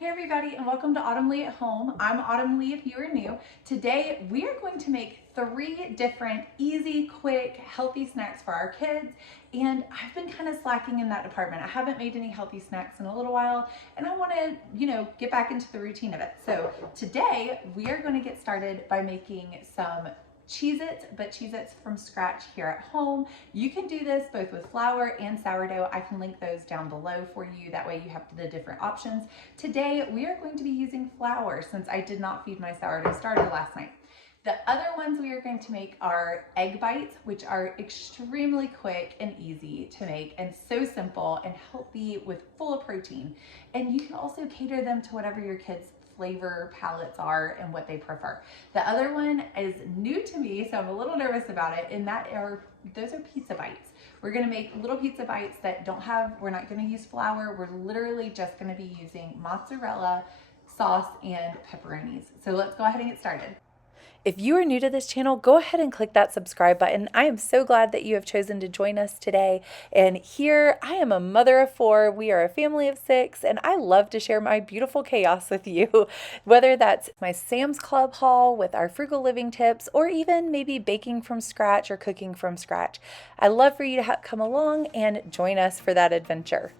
Hey everybody, and welcome to Autumn Leigh at Home. I'm Autumn Leigh if you are new. Today we are going to make 3 different easy, quick, healthy snacks for our kids. And I've been kind of slacking in that department. I haven't made any healthy snacks in a little while, and I want to, get back into the routine of it. So today we are going to get started by making some Cheez-Its, but Cheez-Its from scratch here at home. You can do this both with flour and sourdough. I can link those down below for you. That way you have the different options. Today we are going to be using flour since I did not feed my sourdough starter last night. The other ones we are going to make are egg bites, which are extremely quick and easy to make and so simple and healthy with full of protein. And you can also cater them to whatever your kids' flavor palettes are and what they prefer. The other one is new to me, so I'm a little nervous about it, and those are pizza bites. We're gonna make little pizza bites that we're not gonna use flour, we're literally just gonna be using mozzarella, sauce, and pepperonis. So let's go ahead and get started. If you are new to this channel, go ahead and click that subscribe button. I am so glad that you have chosen to join us today. And here, I am a mother of 4. We are a family of 6, and I love to share my beautiful chaos with you, whether that's my Sam's Club haul with our frugal living tips, or even maybe baking from scratch or cooking from scratch. I love for you to come along and join us for that adventure.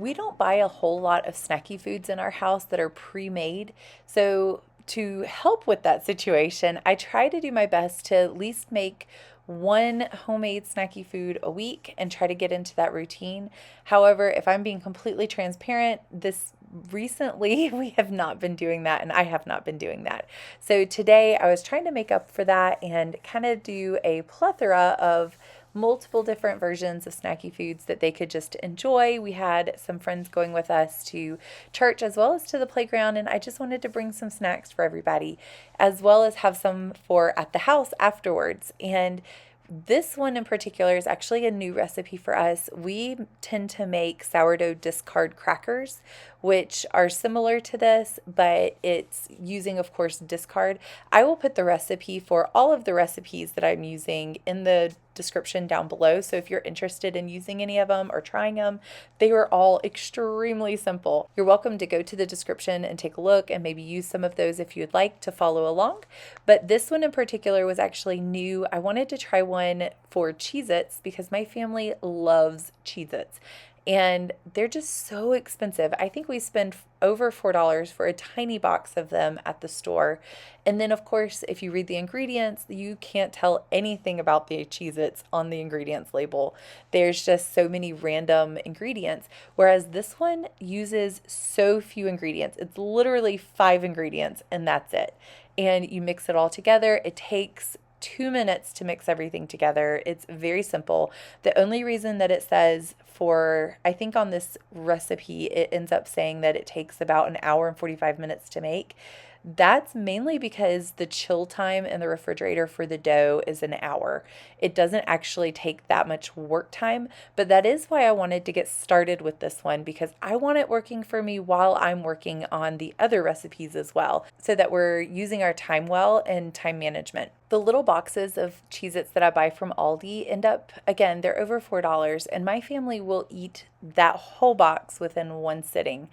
We don't buy a whole lot of snacky foods in our house that are pre-made. So to help with that situation, I try to do my best to at least make one homemade snacky food a week and try to get into that routine. However, if I'm being completely transparent, this recently we have not been doing that, and I have not been doing that. So today I was trying to make up for that and kind of do a plethora of multiple different versions of snacky foods that they could just enjoy. We had some friends going with us to church as well as to the playground, and I just wanted to bring some snacks for everybody, as well as have some for at the house afterwards. And this one in particular is actually a new recipe for us. We tend to make sourdough discard crackers, which are similar to this, but it's using, of course, discard. I will put the recipe for all of the recipes that I'm using in the description down below. So if you're interested in using any of them or trying them, they were all extremely simple. You're welcome to go to the description and take a look and maybe use some of those if you'd like to follow along. But this one in particular was actually new. I wanted to try one for Cheez-Its because my family loves Cheez-Its. And they're just so expensive. I think we spend over $4 for a tiny box of them at the store. And then, of course, if you read the ingredients, you can't tell anything about the Cheez-Its on the ingredients label. There's just so many random ingredients, whereas this one uses so few ingredients. It's literally 5 ingredients, and that's it. And you mix it all together. It takes 2 minutes to mix everything together. It's very simple. The only reason that it says I think on this recipe, it ends up saying that it takes about an hour and 45 minutes to make. That's mainly because the chill time in the refrigerator for the dough is an hour. It doesn't actually take that much work time, but that is why I wanted to get started with this one, because I want it working for me while I'm working on the other recipes as well, so that we're using our time well and time management. The little boxes of Cheez-Its that I buy from Aldi end up, again, they're over $4, and my family will eat that whole box within one sitting.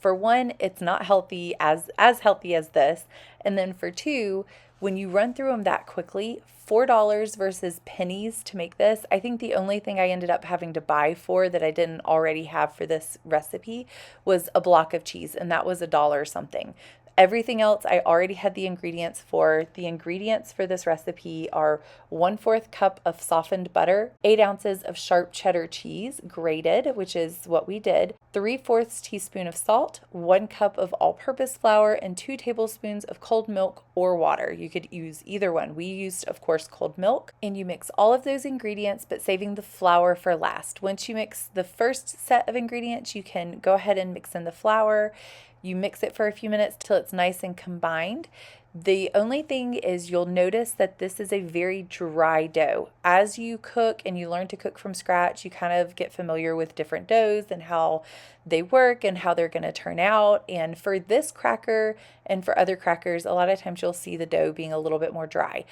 For one, it's not healthy as healthy as this. And then for two, when you run through them that quickly, $4 versus pennies to make this. I think the only thing I ended up having to buy for that I didn't already have for this recipe was a block of cheese, and that was $1 something. Everything else I already had the ingredients for. The ingredients for this recipe are 1/4 cup of softened butter, 8 ounces of sharp cheddar cheese, grated, which is what we did, 3/4 teaspoon of salt, 1 cup of all-purpose flour, and 2 tablespoons of cold milk or water. You could use either one. We used, of course, cold milk. And you mix all of those ingredients, but saving the flour for last. Once you mix the first set of ingredients, you can go ahead and mix in the flour. You mix it for a few minutes till it's nice and combined. The only thing is you'll notice that this is a very dry dough. As you cook and you learn to cook from scratch, you kind of get familiar with different doughs and how they work and how they're going to turn out. And for this cracker and for other crackers, a lot of times you'll see the dough being a little bit more dry.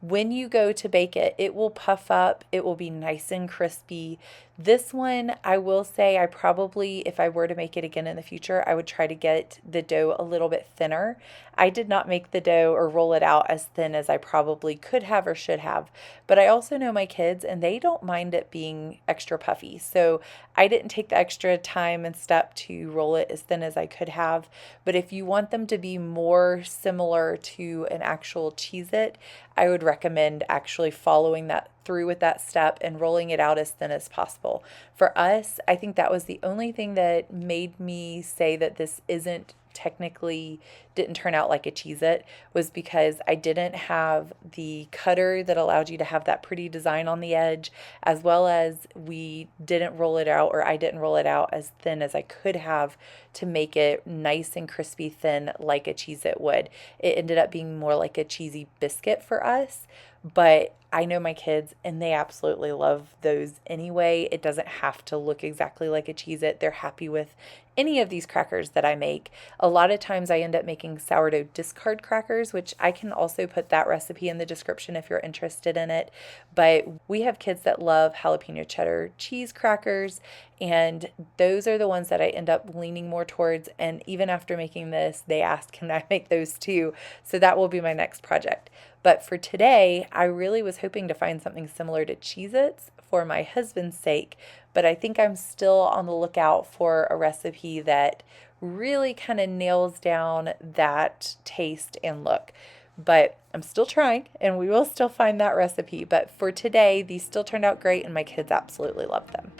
When you go to bake it, it will puff up, it will be nice and crispy. This one, I will say, I probably, if I were to make it again in the future, I would try to get the dough a little bit thinner. I did not make the dough or roll it out as thin as I probably could have or should have, but I also know my kids and they don't mind it being extra puffy. So I didn't take the extra time and step to roll it as thin as I could have. But if you want them to be more similar to an actual Cheez-It, I would recommend actually following that through with that step and rolling it out as thin as possible. For us, I think that was the only thing that made me say that this isn't technically didn't turn out like a Cheez-It, was because I didn't have the cutter that allowed you to have that pretty design on the edge, as well as we didn't roll it out, or I didn't roll it out as thin as I could have to make it nice and crispy thin like a Cheez-It would. It ended up being more like a cheesy biscuit for us, but I know my kids and they absolutely love those anyway. It doesn't have to look exactly like a Cheez-It. They're happy with any of these crackers that I make. A lot of times I end up making sourdough discard crackers, which I can also put that recipe in the description if you're interested in it. But we have kids that love jalapeno cheddar cheese crackers, and those are the ones that I end up leaning more towards. And even after making this, they asked, can I make those too? So that will be my next project. But for today, I really was hoping to find something similar to Cheez-Its for my husband's sake, but I think I'm still on the lookout for a recipe that really kind of nails down that taste and look. But I'm still trying, and we will still find that recipe. But for today, these still turned out great, and my kids absolutely love them.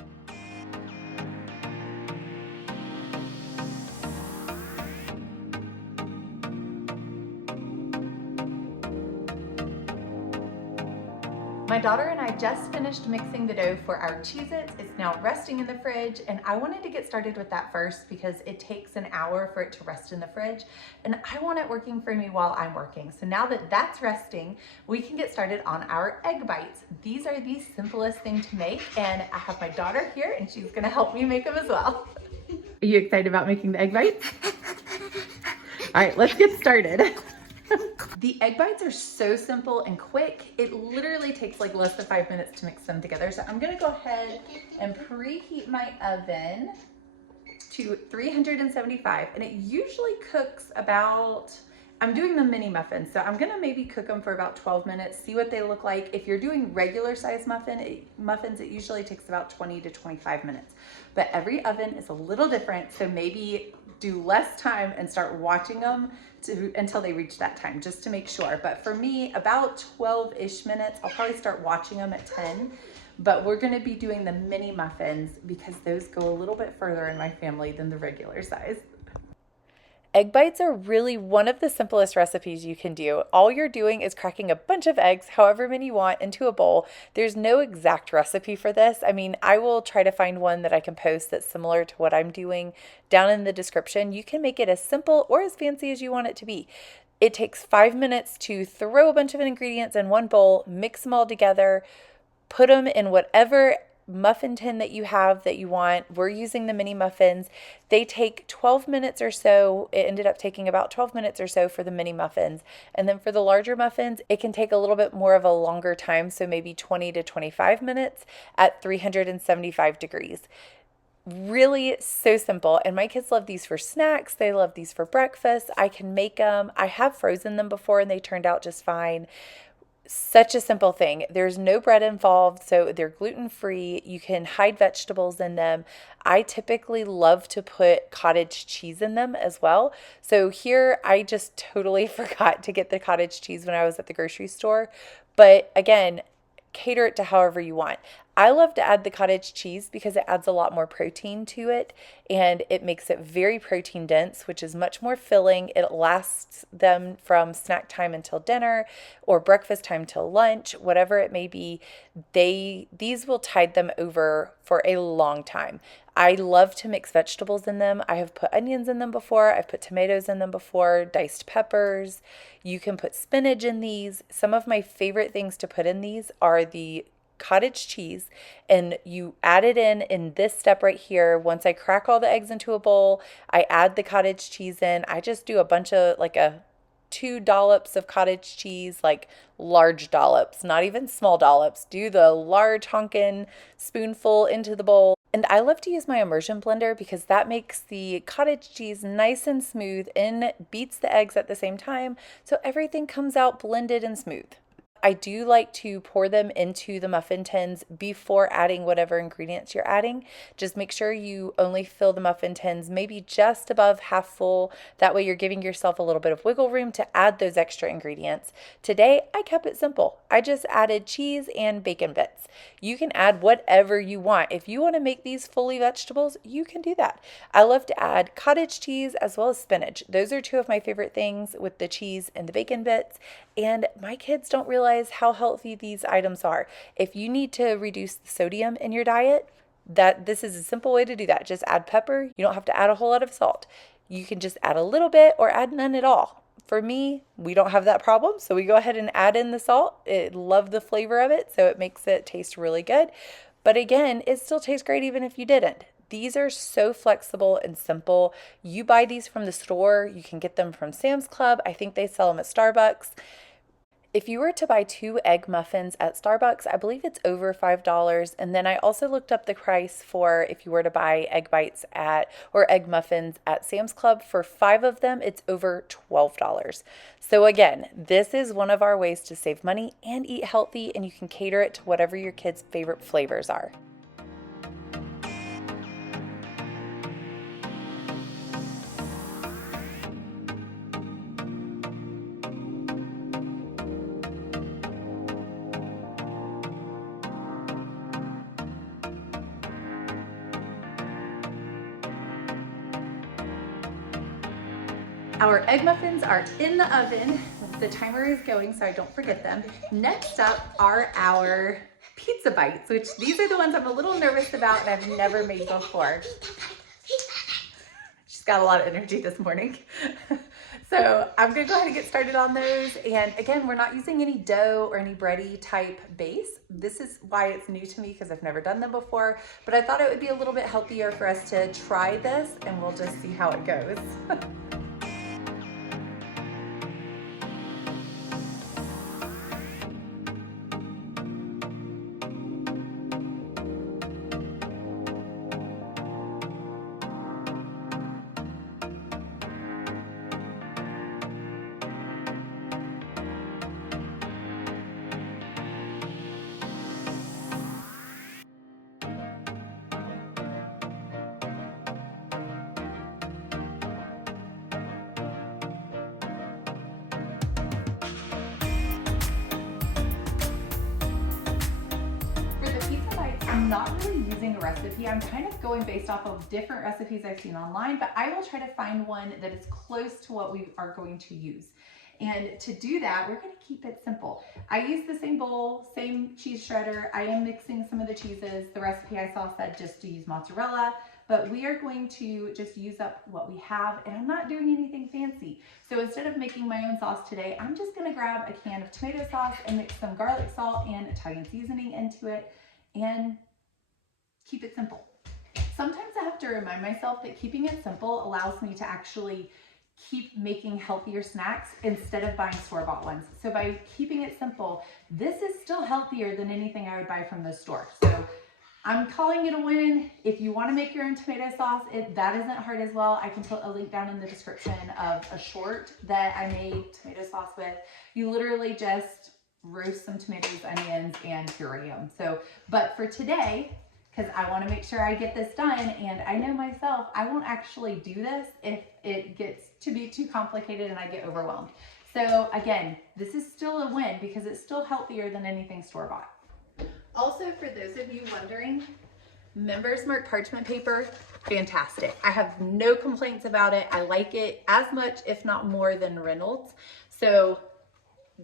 My daughter and I just finished mixing the dough for our Cheez-Its. It's now resting in the fridge, and I wanted to get started with that first because it takes an hour for it to rest in the fridge, and I want it working for me while I'm working. So now that that's resting, we can get started on our egg bites. These are the simplest thing to make, and I have my daughter here, and she's gonna help me make them as well. Are you excited about making the egg bites? All right, let's get started. The egg bites are so simple and quick. It literally takes like less than 5 minutes to mix them together. So I'm gonna go ahead and preheat my oven to 375, and it usually cooks about, I'm doing the mini muffins, so I'm gonna maybe cook them for about 12 minutes, see what they look like. If you're doing regular size muffins, it usually takes about 20 to 25 minutes. But every oven is a little different, so maybe do less time and start watching them until they reach that time, just to make sure. But for me, about 12-ish minutes. I'll probably start watching them at 10. But we're gonna be doing the mini muffins because those go a little bit further in my family than the regular size. Egg bites are really one of the simplest recipes you can do. All you're doing is cracking a bunch of eggs, however many you want, into a bowl. There's no exact recipe for this. I mean, I will try to find one that I can post that's similar to what I'm doing down in the description. You can make it as simple or as fancy as you want it to be. It takes 5 minutes to throw a bunch of ingredients in one bowl, mix them all together, put them in whatever muffin tin that you have that you want. We're using the mini muffins. They take 12 minutes or so. It ended up taking about 12 minutes or so for the mini muffins. And then for the larger muffins, it can take a little bit more of a longer time, so maybe 20 to 25 minutes at 375 degrees. Really so simple. And my kids love these for snacks. They love these for breakfast. I can make them. I have frozen them before and they turned out just fine. Such a simple thing. There's no bread involved, so they're gluten-free. You can hide vegetables in them. I typically love to put cottage cheese in them as well. So here I just totally forgot to get the cottage cheese when I was at the grocery store. But again, cater it to however you want. I love to add the cottage cheese because it adds a lot more protein to it and it makes it very protein dense, which is much more filling. It lasts them from snack time until dinner or breakfast time till lunch, whatever it may be. These will tide them over for a long time. I love to mix vegetables in them. I have put onions in them before. I've put tomatoes in them before, diced peppers. You can put spinach in these. Some of my favorite things to put in these are the cottage cheese, and you add it in this step right here. Once I crack all the eggs into a bowl, I add the cottage cheese in. I just do a bunch of like a 2 dollops of cottage cheese, like large dollops, not even small dollops. Do the large honkin' spoonful into the bowl. And I love to use my immersion blender because that makes the cottage cheese nice and smooth and beats the eggs at the same time, so everything comes out blended and smooth. I do like to pour them into the muffin tins before adding whatever ingredients you're adding. Just make sure you only fill the muffin tins maybe just above half full. That way you're giving yourself a little bit of wiggle room to add those extra ingredients. Today, I kept it simple. I just added cheese and bacon bits. You can add whatever you want. If you want to make these fully vegetables, you can do that. I love to add cottage cheese as well as spinach. Those are two of my favorite things with the cheese and the bacon bits. And my kids don't realize how healthy these items are. If you need to reduce the sodium in your diet, this is a simple way to do that. Just add pepper. You don't have to add a whole lot of salt. You can just add a little bit or add none at all. For me, we don't have that problem, so we go ahead and add in the salt. I love the flavor of it, so it makes it taste really good. But again, it still tastes great even if you didn't. These are so flexible and simple. You buy these from the store. You can get them from Sam's Club. I think they sell them at Starbucks. If you were to buy 2 egg muffins at Starbucks, I believe it's over $5. And then I also looked up the price for if you were to buy egg bites or egg muffins at Sam's Club. For 5 of them, it's over $12. So again, this is one of our ways to save money and eat healthy, and you can cater it to whatever your kids' favorite flavors are. Our egg muffins are in the oven. The timer is going so I don't forget them. Next up are our pizza bites, which these are the ones I'm a little nervous about and I've never made before. She's got a lot of energy this morning. So I'm gonna go ahead and get started on those. And again, we're not using any dough or any bready type base. This is why it's new to me because I've never done them before, but I thought it would be a little bit healthier for us to try this and we'll just see how it goes. I'm not really using a recipe. I'm kind of going based off of different recipes I've seen online, but I will try to find one that is close to what we are going to use. And to do that, we're going to keep it simple. I use the same bowl, same cheese shredder. I am mixing some of the cheeses. The recipe I saw said just to use mozzarella, but we are going to just use up what we have, and I'm not doing anything fancy. So instead of making my own sauce today, I'm just going to grab a can of tomato sauce and mix some garlic salt and Italian seasoning into it and keep it simple. Sometimes I have to remind myself that keeping it simple allows me to actually keep making healthier snacks instead of buying store-bought ones. So by keeping it simple, this is still healthier than anything I would buy from the store. So I'm calling it a win. If you want to make your own tomato sauce, that isn't hard as well. I can put a link down in the description of a short that I made tomato sauce with. You literally just roast some tomatoes, onions, and puree them. So, but for today, because I want to make sure I get this done, and I know myself, I won't actually do this if it gets to be too complicated and I get overwhelmed. So again, this is still a win because it's still healthier than anything store-bought. Also, for those of you wondering, Members Mark parchment paper, fantastic. I have no complaints about it. I like it as much, if not more, than Reynolds. So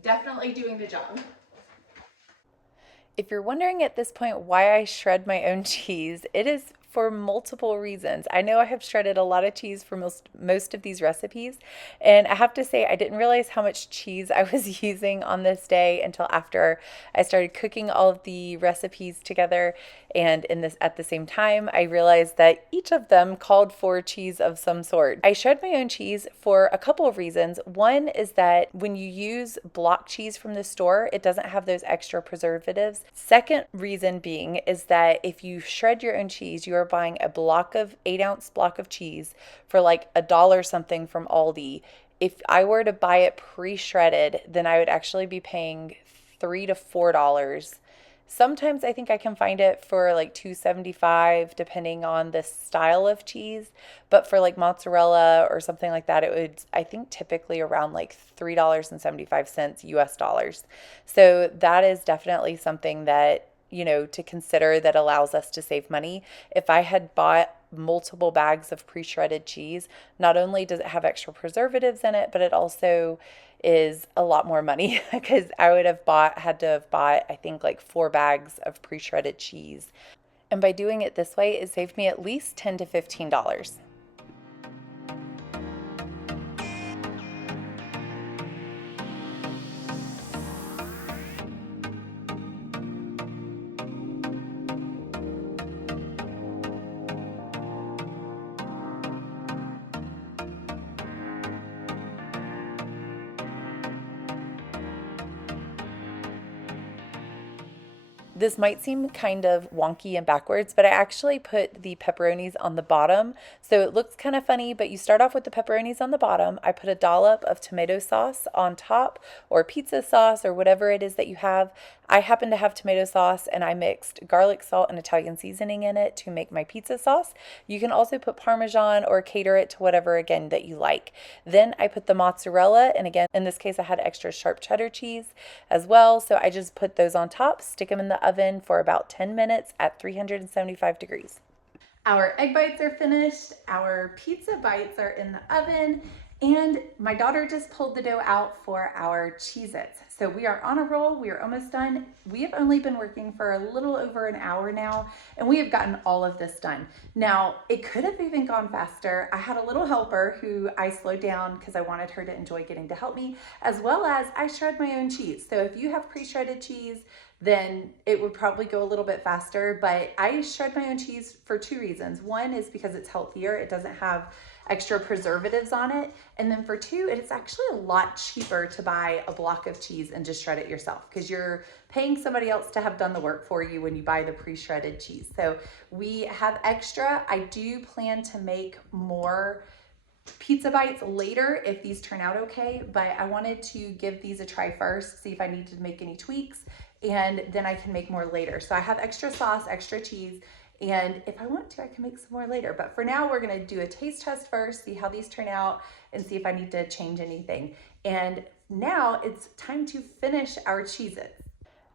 definitely doing the job. If you're wondering at this point why I shred my own cheese, it is for multiple reasons. I know I have shredded a lot of cheese for most of these recipes, and I have to say I didn't realize how much cheese I was using on this day until after I started cooking all of the recipes together. And in this at the same time, I realized that each of them called for cheese of some sort. I shred my own cheese for a couple of reasons. One is that when you use block cheese from the store, it doesn't have those extra preservatives. Second reason being is that if you shred your own cheese, you are buying a 8-ounce block of cheese for like $1 something from Aldi. If I were to buy it pre-shredded, then I would actually be paying $3 to $4. Sometimes I think I can find it for like $2.75 depending on the style of cheese, but for like mozzarella or something like that, it would, I think, typically around like $3.75 US dollars. So that is definitely something that, to consider that allows us to save money. If I had bought multiple bags of pre-shredded cheese, not only does it have extra preservatives in it, but it also is a lot more money because I would have had to have bought, I think, like 4 bags of pre-shredded cheese. And by doing it this way, it saved me at least $10 to $15. This might seem kind of wonky and backwards, but I actually put the pepperonis on the bottom. So it looks kind of funny, but you start off with the pepperonis on the bottom. I put a dollop of tomato sauce on top, or pizza sauce, or whatever it is that you have. I happen to have tomato sauce, and I mixed garlic, salt, and Italian seasoning in it to make my pizza sauce. You can also put Parmesan or cater it to whatever, again, that you like. Then I put the mozzarella, and again, in this case, I had extra sharp cheddar cheese as well. So I just put those on top, stick them in the oven for about 10 minutes at 375 degrees. Our egg bites are finished, our pizza bites are in the oven, and my daughter just pulled the dough out for our Cheez-Its. So we are on a roll, we are almost done. We have only been working for a little over an hour now, and we have gotten all of this done. Now, it could have even gone faster. I had a little helper who I slowed down because I wanted her to enjoy getting to help me, as well as I shred my own cheese. So if you have pre-shredded cheese, then it would probably go a little bit faster, but I shred my own cheese for 2 reasons. One is because it's healthier. It doesn't have extra preservatives on it. And then for 2, it's actually a lot cheaper to buy a block of cheese and just shred it yourself because you're paying somebody else to have done the work for you when you buy the pre-shredded cheese. So we have extra. I do plan to make more pizza bites later if these turn out okay, but I wanted to give these a try first, see if I need to make any tweaks, and then I can make more later. So I have extra sauce, extra cheese, and if I want to, I can make some more later. But for now, we're gonna do a taste test first, see how these turn out, and see if I need to change anything. And now it's time to finish our Cheez-Its.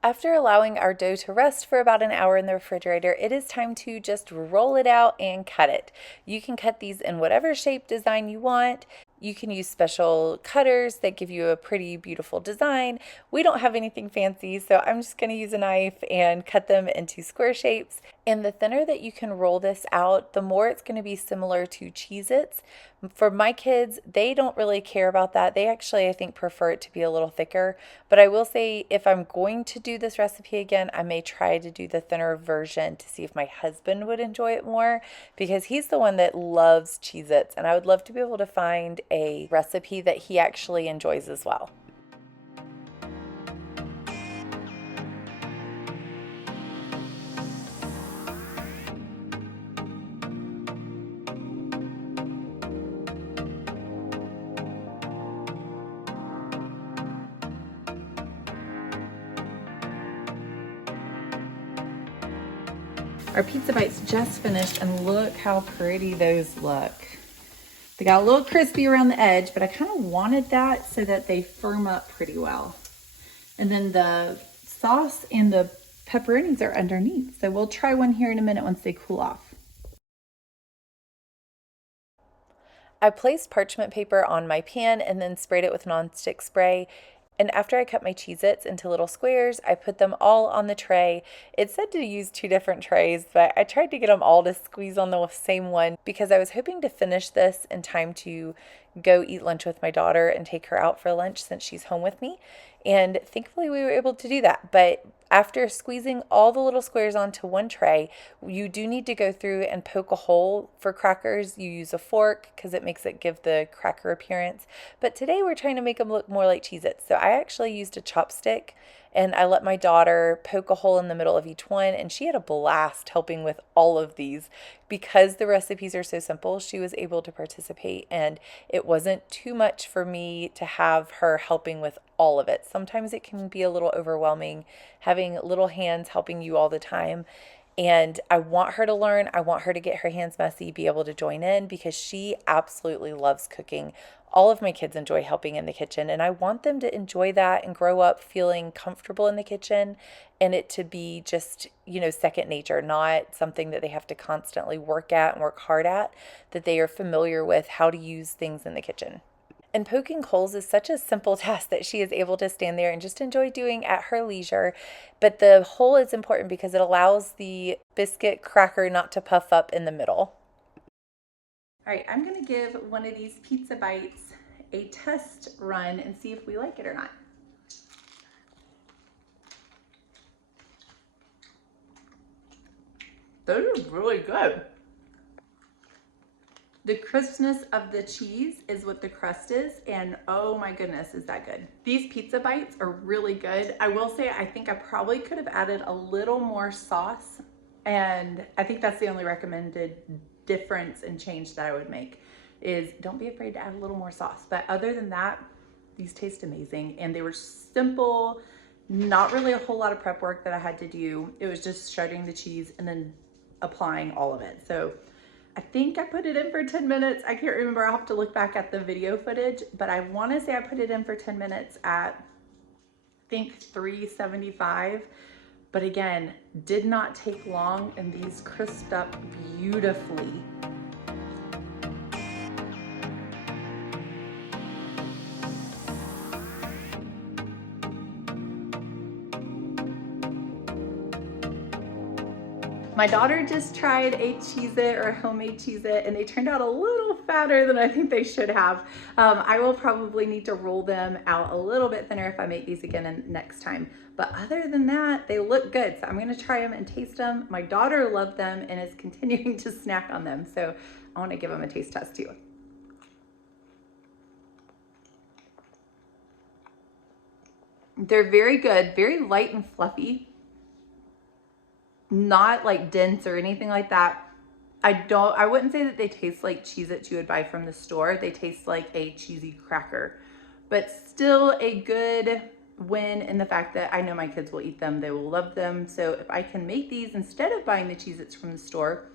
After allowing our dough to rest for about an hour in the refrigerator, it is time to just roll it out and cut it. You can cut these in whatever shape design you want. You can use special cutters that give you a pretty beautiful design. We don't have anything fancy, so I'm just going to use a knife and cut them into square shapes. And the thinner that you can roll this out, the more it's going to be similar to Cheez-Its. For my kids, they don't really care about that. They actually, I think, prefer it to be a little thicker. But I will say, if I'm going to do this recipe again, I may try to do the thinner version to see if my husband would enjoy it more, because he's the one that loves Cheez-Its, and I would love to be able to find a recipe that he actually enjoys as well. Our pizza bites just finished, and look how pretty those look. They got a little crispy around the edge, but I kind of wanted that so that they firm up pretty well. And then the sauce and the pepperonis are underneath. So we'll try one here in a minute once they cool off. I placed parchment paper on my pan and then sprayed it with nonstick spray. And after I cut my Cheez-Its into little squares, I put them all on the tray. It said to use 2 different trays, but I tried to get them all to squeeze on the same one because I was hoping to finish this in time to go eat lunch with my daughter and take her out for lunch since she's home with me. And thankfully we were able to do that. But after squeezing all the little squares onto one tray, you do need to go through and poke a hole for crackers. You use a fork because it makes it give the cracker appearance. But today we're trying to make them look more like Cheez-Its. So I actually used a chopstick and I let my daughter poke a hole in the middle of each one, and she had a blast helping with all of these. Because the recipes are so simple, she was able to participate, and it wasn't too much for me to have her helping with all of it. Sometimes it can be a little overwhelming having little hands helping you all the time. And I want her to learn. I want her to get her hands messy, be able to join in because she absolutely loves cooking. All of my kids enjoy helping in the kitchen, and I want them to enjoy that and grow up feeling comfortable in the kitchen and it to be just, second nature, not something that they have to constantly work at and work hard at, that they are familiar with how to use things in the kitchen. And poking holes is such a simple task that she is able to stand there and just enjoy doing at her leisure. But the hole is important because it allows the biscuit cracker not to puff up in the middle. All right, I'm gonna give one of these pizza bites a test run and see if we like it or not. Those are really good. The crispness of the cheese is what the crust is, and oh my goodness, is that good. These pizza bites are really good. I will say, I think I probably could have added a little more sauce, and I think that's the only recommended difference and change that I would make is don't be afraid to add a little more sauce. But other than that, these taste amazing, and they were simple, not really a whole lot of prep work that I had to do. It was just shredding the cheese and then applying all of it. So I think I put it in for 10 minutes. I can't remember, I'll have to look back at the video footage, but I wanna say I put it in for 10 minutes at, I think 375. But again, did not take long, and these crisped up beautifully. My daughter just tried a Cheez-It or a homemade Cheez-It, and they turned out a little fatter than I think they should have. I will probably need to roll them out a little bit thinner if I make these again next time. But other than that, they look good. So I'm gonna try them and taste them. My daughter loved them and is continuing to snack on them. So I wanna give them a taste test too. They're very good, very light and fluffy. Not like dense or anything like that. I wouldn't say that they taste like Cheez-Its you would buy from the store. They taste like a cheesy cracker, but still a good win in the fact that I know my kids will eat them. They will love them. So if I can make these instead of buying the Cheez-Its from the store,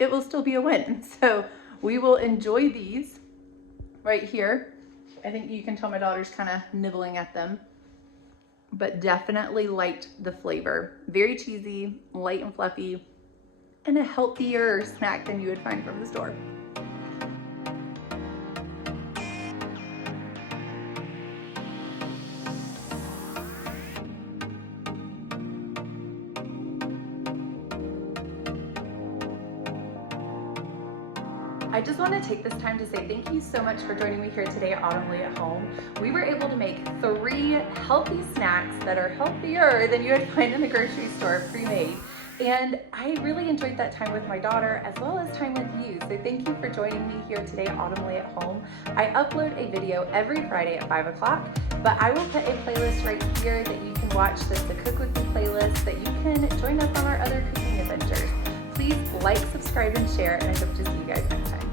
it will still be a win. So we will enjoy these right here. I think you can tell my daughter's kind of nibbling at them, but definitely liked the flavor. Very cheesy, light and fluffy, and a healthier snack than you would find from the store. I just want to take this time to say thank you so much for joining me here today at Autumn Leigh at Home. We were able to make 3 healthy snacks that are healthier than you would find in the grocery store, pre-made. And I really enjoyed that time with my daughter as well as time with you. So thank you for joining me here today at Autumn Leigh at Home. I upload a video every Friday at 5 o'clock, but I will put a playlist right here that you can watch. That's the Cook With Me playlist that you can join us on our other cooking adventures. Please like, subscribe, and share, and I hope to see you guys next time.